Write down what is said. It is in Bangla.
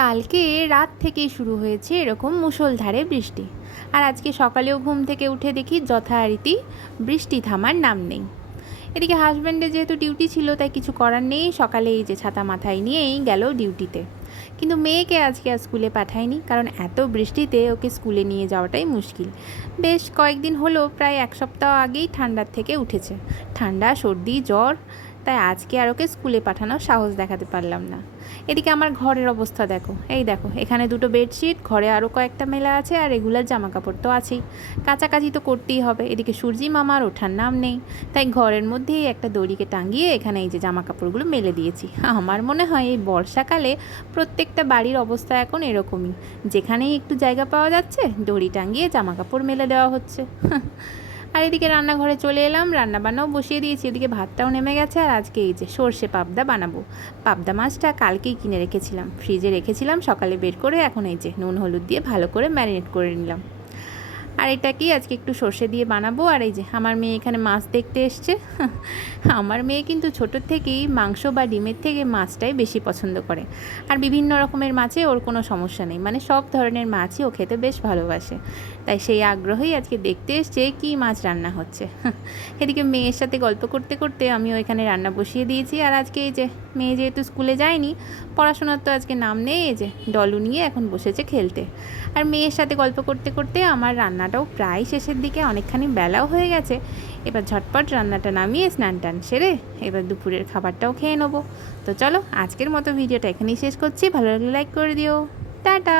কালকে রাত থেকেই শুরু হয়েছে এরকম মুষলধারে বৃষ্টি। আর আজকে সকালেও ঘুম থেকে উঠে দেখি যথারীতি বৃষ্টি থামার নাম নেই। এদিকে হাজব্যান্ডের যেহেতু ডিউটি ছিল তাই কিছু করার নেই, সকালে এই যে ছাতা মাথায় নিয়েই গেল ডিউটিতে। কিন্তু মেয়েকে আজকে আর স্কুলে পাঠায়নি, কারণ এত বৃষ্টিতে ওকে স্কুলে নিয়ে যাওয়াটাই মুশকিল। বেশ কয়েকদিন হলো, প্রায় এক সপ্তাহ আগেই ঠান্ডার থেকে উঠেছে, ঠান্ডা সর্দি জ্বর। তাই আজকে আর ওকে স্কুলে পাঠানোর সাহস দেখাতে পারলাম না। এদিকে আমার ঘরের অবস্থা দেখো, এই দেখো এখানে দুটো বেডশিট, ঘরে আরও কয়েকটা মেলা আছে, আর রেগুলার জামা কাপড় তো আছেই, কাচাকাচি তো করতেই হবে। এদিকে সূর্যি মামার ওঠার নাম নেই, তাই ঘরের মধ্যেই একটা দড়িকে টাঙিয়ে এখানে এই যে জামা কাপড়গুলো মেলে দিয়েছি। আমার মনে হয় এই বর্ষাকালে প্রত্যেকটা বাড়ির অবস্থা এখন এরকমই, যেখানেই একটু জায়গা পাওয়া যাচ্ছে দড়ি টাঙিয়ে জামা কাপড় মেলে দেওয়া হচ্ছে। আর এদিকে রান্নাঘরে চলে এলাম, রান্নাবান্নাও বসিয়ে দিয়েছি, এদিকে ভাতটাও নেমে গেছে। আর আজকে এই যে সর্ষে পাবদা বানাবো। পাবদা মাছটা কালকেই কিনে রেখেছিলাম, ফ্রিজে রেখেছিলাম, সকালে বের করে এখন এই যে নুন হলুদ দিয়ে ভালো করে ম্যারিনেট করে নিলাম। আর এটাকেই আজকে একটু সর্ষে দিয়ে বানাবো। আর এই যে আমার মেয়ে এখানে মাছ দেখতে এসছে। আমার মেয়ে কিন্তু ছোটোর থেকেই মাংস বা ডিমের থেকে মাছটাই বেশি পছন্দ করে। আর বিভিন্ন রকমের মাছে ওর কোনো সমস্যা নেই, মানে সব ধরনের মাছই ও খেতে বেশ ভালোবাসে। তাই সেই আগ্রহেই আজকে দেখতে এসছে কী মাছ রান্না হচ্ছে। এদিকে মেয়ের সাথে গল্প করতে করতে আমিও এখানে রান্না বসিয়ে দিয়েছি। আর আজকে এই যে মেয়ে যেহেতু স্কুলে যায়নি, পড়াশোনার তো আজকে নাম নেই, এই যে ডলু নিয়ে এখন বসেছে খেলতে। আর মেয়ের সাথে গল্প করতে করতে আমার রান্নাটাও প্রায় শেষের দিকে, অনেকখানি বেলাও হয়ে গেছে। এবার ঝটপট রান্নাটা নামিয়ে স্নান টান সেরে এবার দুপুরের খাবারটাও খেয়ে নেবো। তো চলো আজকের মতো ভিডিওটা এখানেই শেষ করছি, ভালো লাগলে লাইক করে দিও। টাটা।